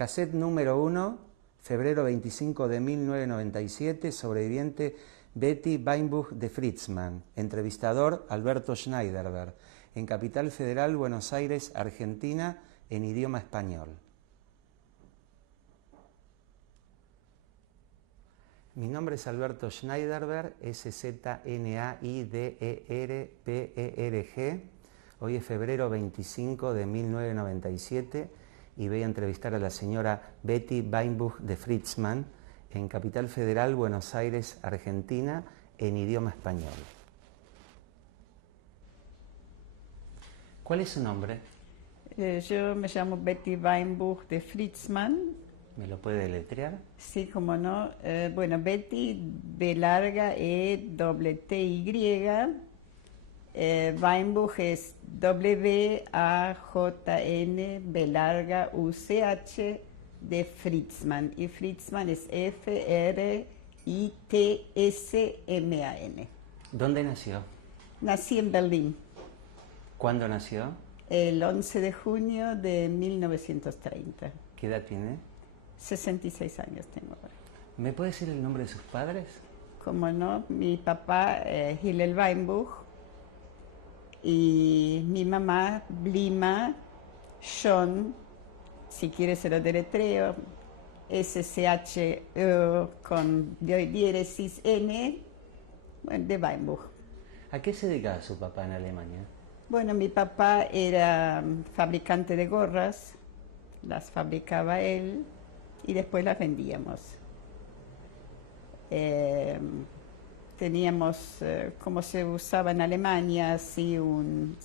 Cassette número 1, febrero 25 de 1997, sobreviviente Betty Weinbuch de Fritzman, entrevistador Alberto Schneiderberg, en Capital Federal, Buenos Aires, Argentina, en idioma español. Mi nombre es Alberto Schneiderberg, S-Z-N-A-I-D-E-R-B-E-R-G. Hoy es febrero 25 de 1997 y voy a entrevistar a la señora Betty Weinbuch de Fritzman en Capital Federal, Buenos Aires, Argentina, en idioma español. ¿Cuál es su nombre? Yo me llamo Betty Weinbuch de Fritzman. ¿Me lo puede deletrear? Sí, como no. Bueno, Betty, B larga, E-T-Y. Weinbuch es W-A-J-N, B larga, U-C-H, de Fritzman. Y Fritzman es F-R-I-T-S-M-A-N. ¿Dónde nació? Nací en Berlín. ¿Cuándo nació? El 11 de junio de 1930. ¿Qué edad tiene? 66 años tengo ahora. ¿Me puede decir el nombre de sus padres? Como no, mi papá, Hillel Weinbuch, y mi mamá, Blima Schon, si quiere se lo deletreo, S-C-H-E con diéresis N, bueno, de Weinbuch. ¿A qué se dedicaba su papá en Alemania? Bueno, mi papá era fabricante de gorras, las fabricaba él y después las vendíamos. Teníamos, como se usaba en Alemania, así un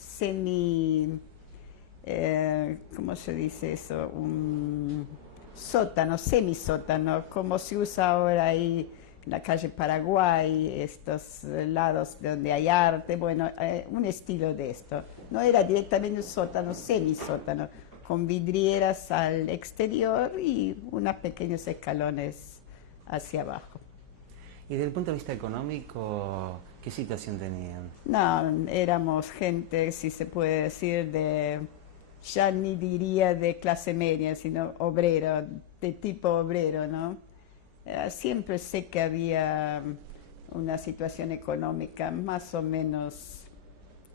¿cómo se dice eso? Un sótano, semisótano, como se usa ahora ahí en la calle Paraguay, estos lados donde hay arte, bueno, un estilo de esto. No era directamente un sótano, semisótano, con vidrieras al exterior y unos pequeños escalones hacia abajo. Y desde el punto de vista económico, ¿qué situación tenían? No, éramos gente, si se puede decir, ya ni diría de clase media, sino obrero, de tipo obrero, ¿no? Siempre sé que había una situación económica más o menos,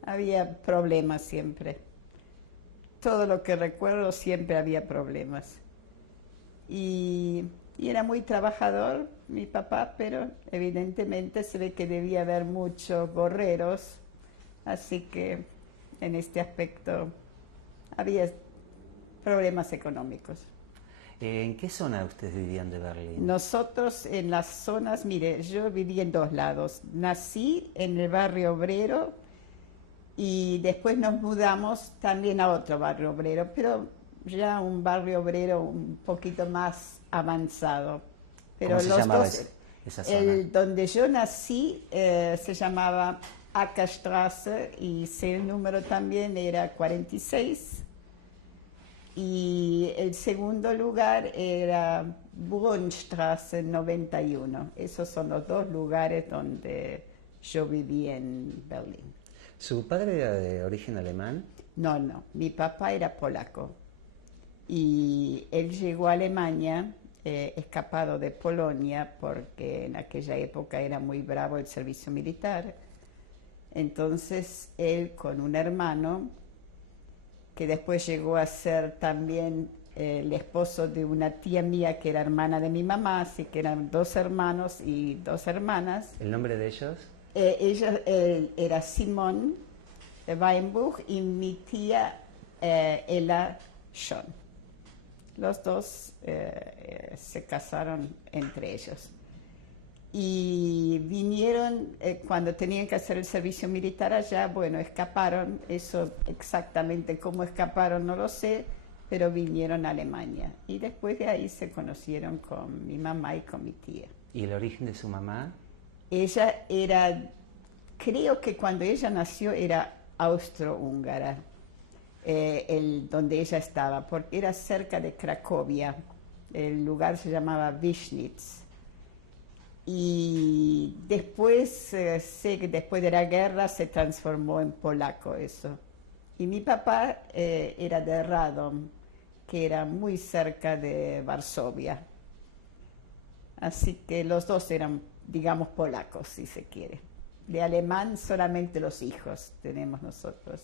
había problemas siempre. Todo lo que recuerdo siempre había problemas. Y era muy trabajador mi papá, pero evidentemente se ve que debía haber muchos gorreros, así que en este aspecto había problemas económicos. ¿En qué zona ustedes vivían de Berlín? Nosotros en las zonas, mire, yo viví en dos lados. Nací en el barrio obrero y después nos mudamos también a otro barrio obrero, pero ya un barrio obrero un poquito más avanzado. Pero ¿Cómo se los llamaba dos, esa zona? donde yo nací se llamaba Ackerstraße y el número también era 46. Y el segundo lugar era Brunnstraße 91. Esos son los dos lugares donde yo viví en Berlín. ¿Su padre era de origen alemán? No, mi papá era polaco. Y él llegó a Alemania, escapado de Polonia, porque en aquella época era muy bravo el servicio militar. Entonces él con un hermano, que después llegó a ser también el esposo de una tía mía que era hermana de mi mamá, así que eran dos hermanos y dos hermanas. ¿El nombre de ellos? Él era Simón Weinbuch y mi tía Ella Schon. Los dos se casaron entre ellos. Y vinieron, cuando tenían que hacer el servicio militar allá, bueno, escaparon, eso exactamente cómo escaparon no lo sé, pero vinieron a Alemania. Y después de ahí se conocieron con mi mamá y con mi tía. ¿Y el origen de su mamá? Ella era, creo que cuando ella nació era austrohúngara, donde ella estaba, porque era cerca de Cracovia, el lugar se llamaba Wischnitz. Y después, sé que después de la guerra se transformó en polaco eso. Y mi papá era de Radom, que era muy cerca de Varsovia. Así que los dos eran, digamos, polacos, si se quiere. De alemán solamente los hijos tenemos nosotros,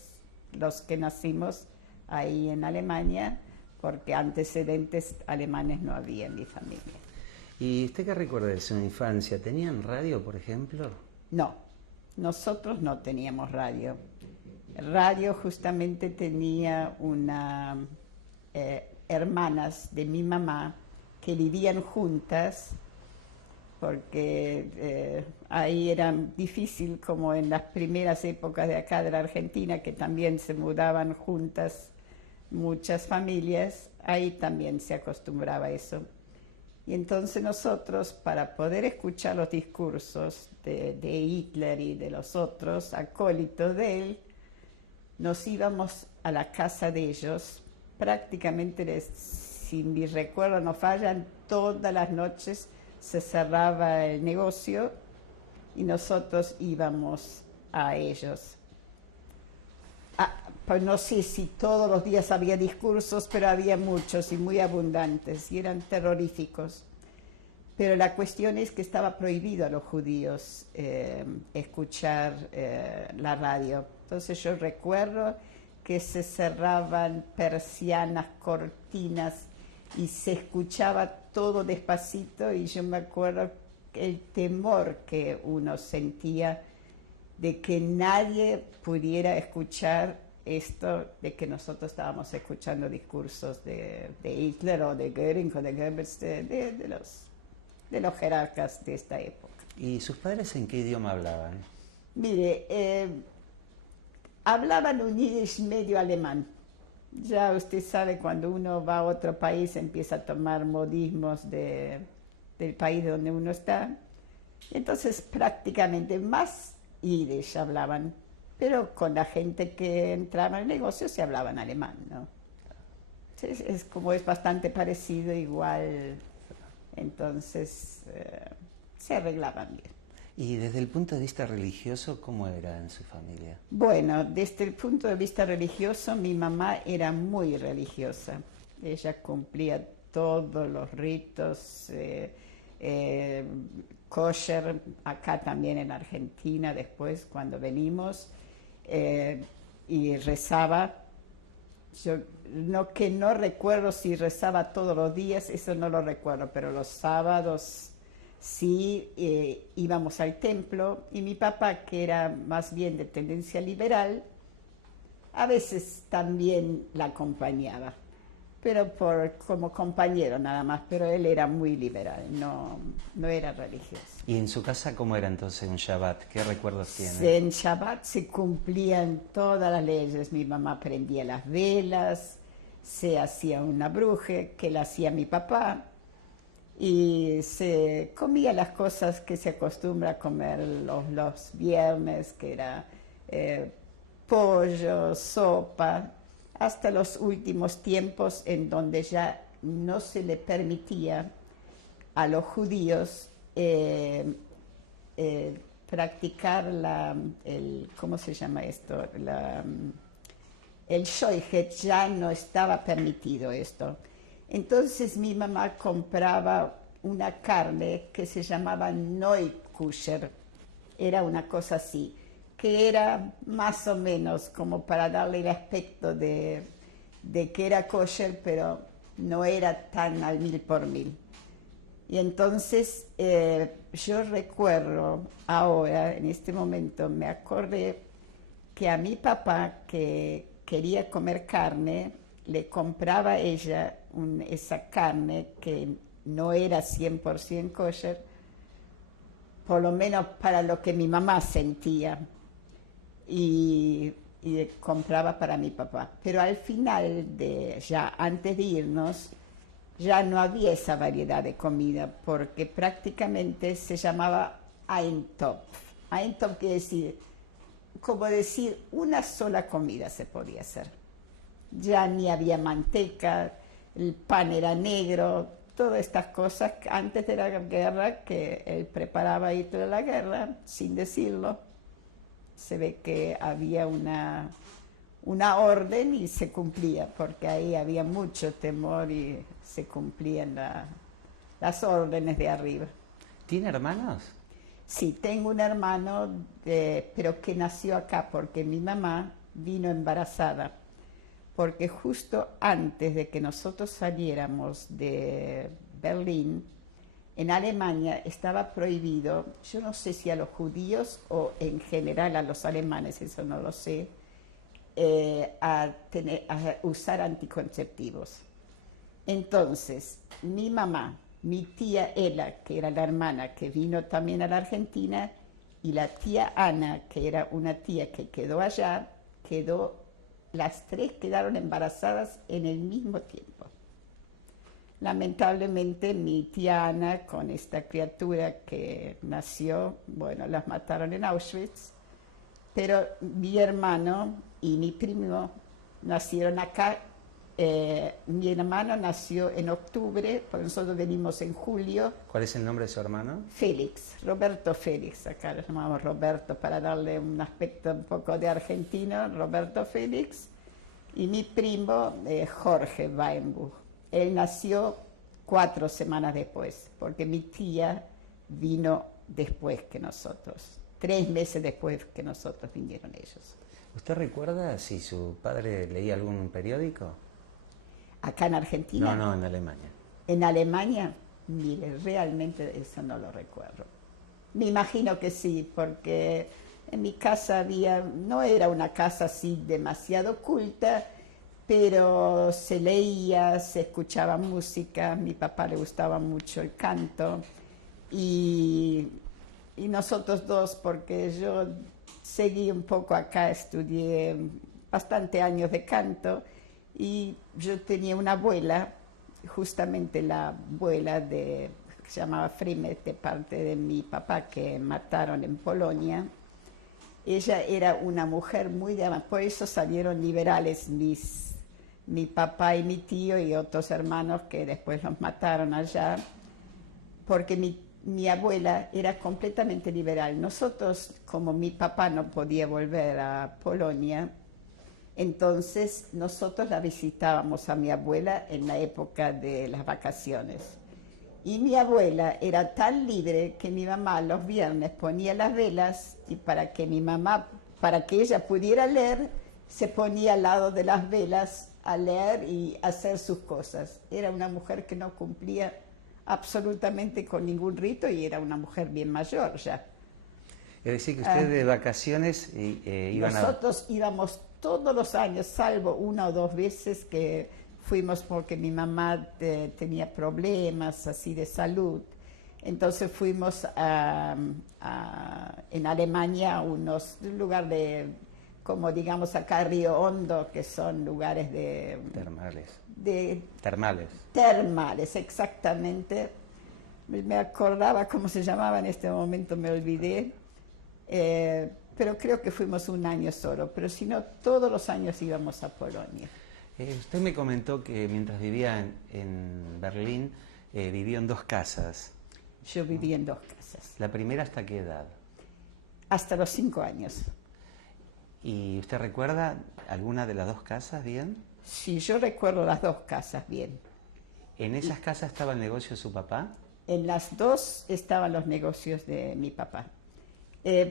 los que nacimos ahí en Alemania, porque antecedentes alemanes no había en mi familia. ¿Y usted qué recuerda de su infancia? ¿Tenían radio, por ejemplo? No, nosotros no teníamos radio. Radio justamente tenía una hermanas de mi mamá que vivían juntas, porque ahí era difícil, como en las primeras épocas de acá de la Argentina, que también se mudaban juntas muchas familias, ahí también se acostumbraba a eso. Y entonces nosotros, para poder escuchar los discursos de Hitler y de los otros acólitos de él, nos íbamos a la casa de ellos, prácticamente, si mi recuerdo no fallan, todas las noches se cerraba el negocio y nosotros íbamos a ellos. Pues no sé si todos los días había discursos, pero había muchos y muy abundantes y eran terroríficos. Pero la cuestión es que estaba prohibido a los judíos escuchar la radio. Entonces yo recuerdo que se cerraban persianas, cortinas y se escuchaba todo despacito, y yo me acuerdo el temor que uno sentía de que nadie pudiera escuchar esto, de que nosotros estábamos escuchando discursos de Hitler o de Göring o de Goebbels, de los jerarcas de esta época. ¿Y sus padres en qué idioma hablaban? Mire, hablaban un yiddish medio alemán. Ya usted sabe, cuando uno va a otro país empieza a tomar modismos del país donde uno está. Entonces prácticamente más yiddish hablaban, pero con la gente que entraba en el negocio se hablaba en alemán, ¿no? Es como es bastante parecido, igual, entonces se arreglaban bien. Y desde el punto de vista religioso, ¿cómo era en su familia? Bueno, desde el punto de vista religioso, mi mamá era muy religiosa. Ella cumplía todos los ritos, kosher, acá también en Argentina, después cuando venimos, y rezaba. Yo no recuerdo si rezaba todos los días, eso no lo recuerdo, pero los sábados sí, íbamos al templo, y mi papá, que era más bien de tendencia liberal, a veces también la acompañaba, pero como compañero nada más, pero él era muy liberal, no era religioso. ¿Y en su casa cómo era entonces un Shabbat? ¿Qué recuerdos tiene? En Shabbat se cumplían todas las leyes. Mi mamá prendía las velas, se hacía una bruje que la hacía mi papá, y se comía las cosas que se acostumbra a comer los viernes, que era pollo, sopa, hasta los últimos tiempos en donde ya no se le permitía a los judíos practicar ¿cómo se llama esto? El shoichet, ya no estaba permitido esto. Entonces mi mamá compraba una carne que se llamaba Neukosher, era una cosa así, que era más o menos como para darle el aspecto de que era kosher, pero no era tan al 1000%. Y entonces yo recuerdo ahora, en este momento, me acordé que a mi papá, que quería comer carne, le compraba ella esa carne que no era 100% kosher, por lo menos para lo que mi mamá sentía, y compraba para mi papá. Pero al final, ya antes de irnos, ya no había esa variedad de comida, porque prácticamente se llamaba Eintopf. Eintopf quiere decir, como decir, una sola comida se podía hacer. Ya ni había manteca, el pan era negro, todas estas cosas antes de la guerra que él preparaba ir a la guerra, sin decirlo. Se ve que había una una orden y se cumplía, porque ahí había mucho temor y se cumplían las órdenes de arriba. ¿Tiene hermanos? Sí, tengo un hermano, pero que nació acá porque mi mamá vino embarazada, porque justo antes de que nosotros saliéramos de Berlín, en Alemania estaba prohibido, yo no sé si a los judíos o en general a los alemanes, eso no lo sé, a usar anticonceptivos. Entonces, mi mamá, mi tía Ela, que era la hermana que vino también a la Argentina, y la tía Ana, que era una tía que quedó allá, las tres quedaron embarazadas en el mismo tiempo. Lamentablemente mi tía Ana, con esta criatura que nació, bueno, las mataron en Auschwitz, pero mi hermano y mi primo nacieron acá. Mi hermano nació en octubre, porque nosotros venimos en julio. ¿Cuál es el nombre de su hermano? Félix, Roberto Félix, acá lo llamamos Roberto para darle un aspecto un poco de argentino, Roberto Félix, y mi primo Jorge Weinbuch. Él nació 4 semanas después, porque mi tía vino después que nosotros, 3 meses después que nosotros vinieron ellos. ¿Usted recuerda si su padre leía algún periódico? ¿Acá en Argentina? No, en Alemania. En Alemania, mire, realmente eso no lo recuerdo. Me imagino que sí, porque en mi casa no era una casa así demasiado culta, pero se leía, se escuchaba música, a mi papá le gustaba mucho el canto, y nosotros dos, porque yo seguí un poco acá, estudié bastante años de canto, y yo tenía una abuela, justamente la abuela que se llamaba Frimet, de parte de mi papá, que mataron en Polonia. Ella era una mujer por eso salieron liberales mi papá y mi tío y otros hermanos que después los mataron allá, porque mi abuela era completamente liberal. Nosotros, como mi papá no podía volver a Polonia, entonces nosotros la visitábamos a mi abuela en la época de las vacaciones. Y mi abuela era tan libre que mi mamá los viernes ponía las velas, y para que ella pudiera leer, se ponía al lado de las velas a leer y hacer sus cosas. Era una mujer que no cumplía absolutamente con ningún rito y era una mujer bien mayor ya. Es decir, que ustedes de vacaciones iban Nosotros íbamos todos los años, salvo 1 o 2 veces que fuimos porque mi mamá tenía problemas así de salud. Entonces fuimos en Alemania a un lugar como digamos acá Río Hondo, que son lugares termales, exactamente. Me acordaba cómo se llamaba, en este momento me olvidé, pero creo que fuimos 1 año solo, pero si no, todos los años íbamos a Polonia. Usted me comentó que mientras vivía en Berlín, vivió en 2 casas. Yo viví en 2 casas. ¿La primera hasta qué edad? Hasta los 5 años. ¿Y usted recuerda alguna de las 2 casas bien? Sí, yo recuerdo las 2 casas bien. ¿En esas casas estaba el negocio de su papá? En las 2 estaban los negocios de mi papá.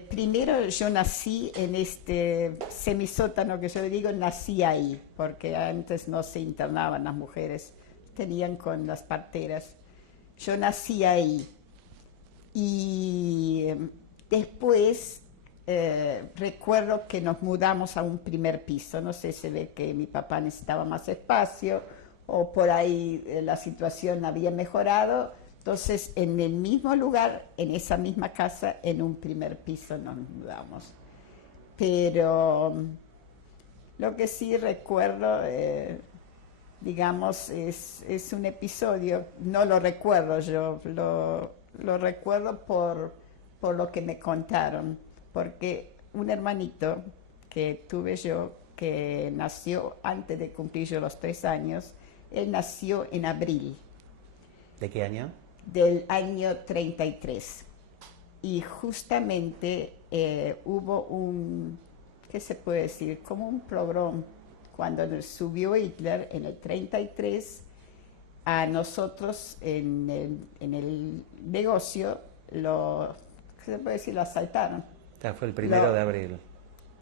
Primero yo nací en este semisótano que yo le digo, nací ahí, porque antes no se internaban las mujeres, tenían con las parteras. Yo nací ahí y después recuerdo que nos mudamos a un primer piso. No sé, se ve que mi papá necesitaba más espacio o por ahí la situación había mejorado. Entonces, en el mismo lugar, en esa misma casa, en un primer piso nos mudamos. Pero lo que sí recuerdo, digamos, es un episodio, no lo recuerdo yo, lo recuerdo por lo que me contaron, porque un hermanito que tuve yo, que nació antes de cumplir yo los 3 años, él nació en abril. ¿De qué año? Del año 33. Y justamente hubo ¿qué se puede decir? Como un pogrom. Cuando subió Hitler en el 33, a nosotros en el negocio, ¿qué se puede decir? Lo asaltaron. Fue el 1 de abril.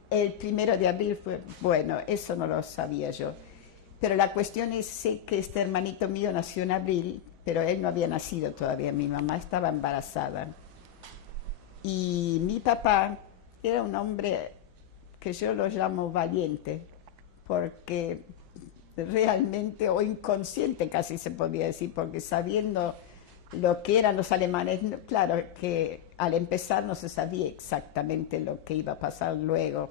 El 1 de abril fue, bueno, eso no lo sabía yo. Pero la cuestión es, sé que este hermanito mío nació en abril, pero él no había nacido todavía, mi mamá estaba embarazada. Y mi papá era un hombre que yo lo llamo valiente, porque realmente, o inconsciente casi se podría decir, porque sabiendo lo que eran los alemanes, claro que al empezar no se sabía exactamente lo que iba a pasar luego,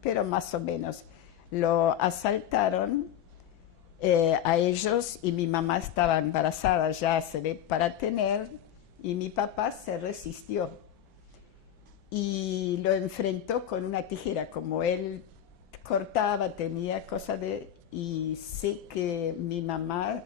pero más o menos lo asaltaron a ellos y mi mamá estaba embarazada ya para tener y mi papá se resistió y lo enfrentó con una tijera, como él cortaba, tenía cosas y sé que mi mamá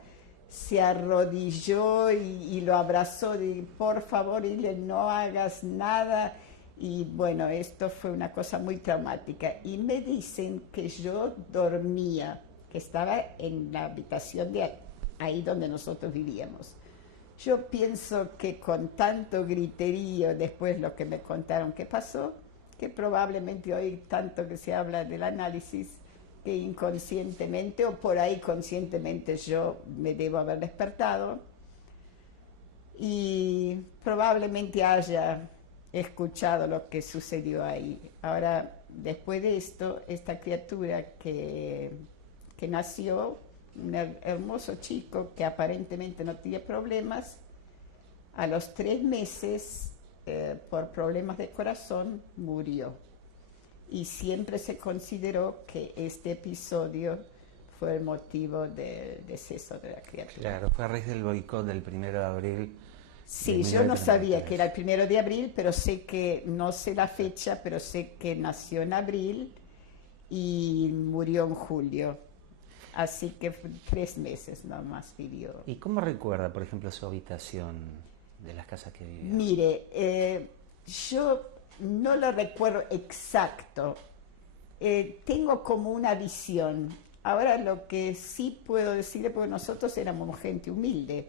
se arrodilló y lo abrazó y por favor, dile, no hagas nada. Y bueno, esto fue una cosa muy traumática. Y me dicen que yo dormía, que estaba en la habitación de ahí donde nosotros vivíamos. Yo pienso que con tanto griterío, después lo que me contaron que pasó, que probablemente hoy tanto que se habla del análisis, que inconscientemente o por ahí conscientemente yo me debo haber despertado y probablemente haya escuchado lo que sucedió ahí. Ahora, después de esto, esta criatura que nació, un hermoso chico que aparentemente no tenía problemas, a los 3 meses, por problemas de corazón, murió. Y siempre se consideró que este episodio fue el motivo del deceso de la criatura. Claro, fue a raíz del boicot del 1 de abril. Sí, yo no sabía que era el 1 de abril, pero sé que, no sé la fecha, pero sé que nació en abril y murió en julio. Así que 3 meses nomás vivió. ¿Y cómo recuerda, por ejemplo, su habitación de las casas que vivía? Mire, yo no lo recuerdo exacto. Tengo como una visión. Ahora lo que sí puedo decirle, porque nosotros éramos gente humilde,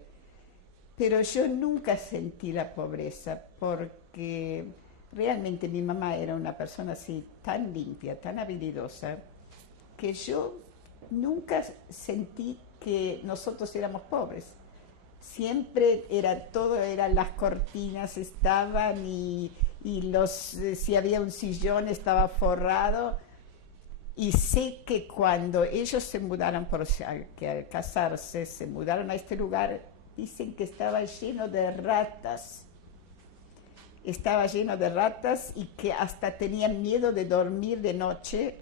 pero yo nunca sentí la pobreza, porque realmente mi mamá era una persona así tan limpia, tan habilidosa, que yo nunca sentí que nosotros éramos pobres. Siempre eran las cortinas estaban y si había un sillón estaba forrado. Y sé que cuando ellos se mudaron, que al casarse se mudaron a este lugar, dicen que estaba lleno de ratas. Estaba lleno de ratas y que hasta tenían miedo de dormir de noche,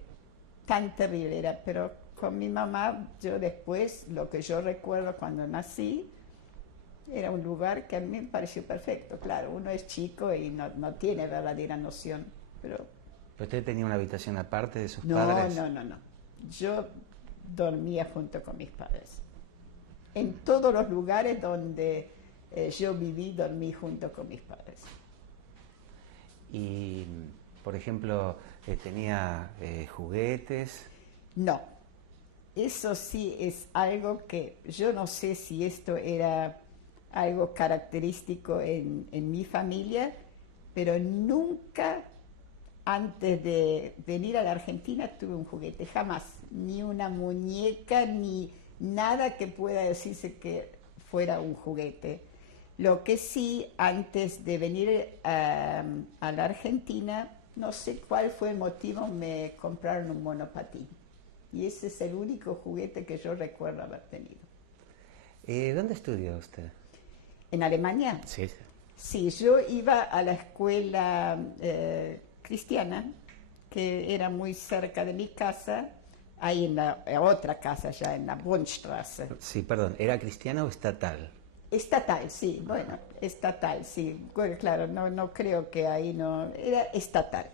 tan terrible era. Pero con mi mamá, yo después, lo que yo recuerdo cuando nací, era un lugar que a mí me pareció perfecto. Claro, uno es chico y no tiene verdadera noción, pero ¿Usted tenía una habitación aparte de sus no, padres? No. Yo dormía junto con mis padres. En todos los lugares donde yo viví, dormí junto con mis padres. Y, por ejemplo, ¿tenía juguetes? No, eso sí es algo que yo no sé si esto era algo característico en mi familia, pero nunca antes de venir a la Argentina tuve un juguete, jamás, ni una muñeca, ni nada que pueda decirse que fuera un juguete. Lo que sí, antes de venir a la Argentina, no sé cuál fue el motivo, me compraron un monopatín. Y ese es el único juguete que yo recuerdo haber tenido. ¿Dónde estudió usted? ¿En Alemania? Sí. Sí, yo iba a la escuela cristiana, que era muy cerca de mi casa, ahí en la otra casa, ya en la Bundstraße. Sí, perdón, ¿era cristiana o estatal? Estatal, sí, bueno, estatal, sí. Bueno, claro, no creo que ahí no, era estatal.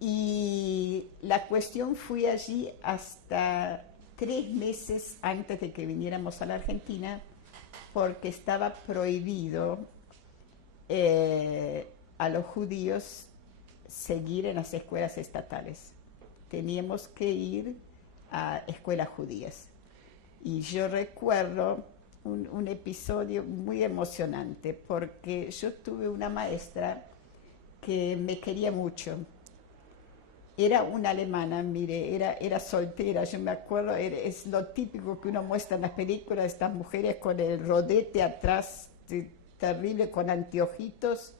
Y la cuestión, fui allí hasta 3 meses antes de que viniéramos a la Argentina, porque estaba prohibido a los judíos seguir en las escuelas estatales. teníamos que ir a escuelas judías. Y yo recuerdo un episodio muy emocionante, porque yo tuve una maestra que me quería mucho. Era una alemana, mire, era soltera, yo me acuerdo, es lo típico que uno muestra en las películas, estas mujeres con el rodete atrás, terrible, con anteojitos,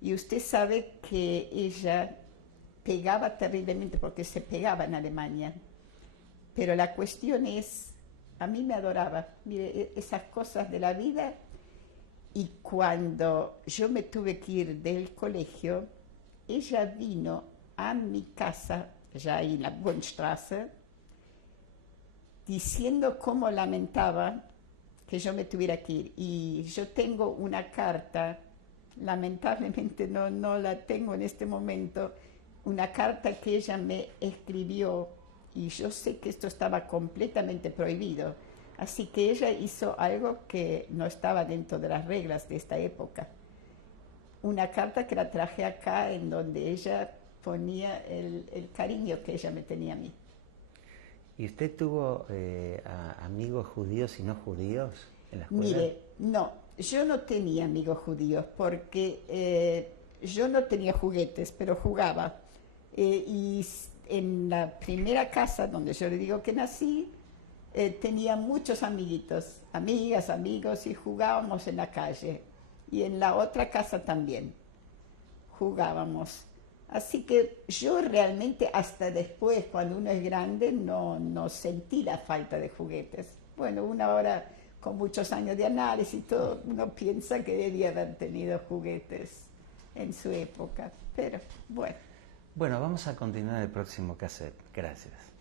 y usted sabe que ella pegaba terriblemente, porque se pegaba en Alemania, pero la cuestión es, a mí me adoraba, mire, esas cosas de la vida, y cuando yo me tuve que ir del colegio, ella vino a mi casa, ya ahí en la Bundstraße, diciendo cómo lamentaba que yo me tuviera que ir. Y yo tengo una carta, lamentablemente no la tengo en este momento, una carta que ella me escribió, y yo sé que esto estaba completamente prohibido, así que ella hizo algo que no estaba dentro de las reglas de esta época. Una carta que la traje acá, en donde ella ponía el cariño que ella me tenía a mí. ¿Y usted tuvo amigos judíos y no judíos en la escuela? Mire, no, yo no tenía amigos judíos porque yo no tenía juguetes, pero jugaba. Y en la primera casa donde yo le digo que nací, tenía muchos amiguitos, amigas, amigos, y jugábamos en la calle. Y en la otra casa también jugábamos. Así que yo realmente hasta después, cuando uno es grande, no sentí la falta de juguetes. Bueno, uno ahora con muchos años de análisis y todo, uno piensa que debía haber tenido juguetes en su época, pero bueno. Bueno, vamos a continuar el próximo cassette. Gracias.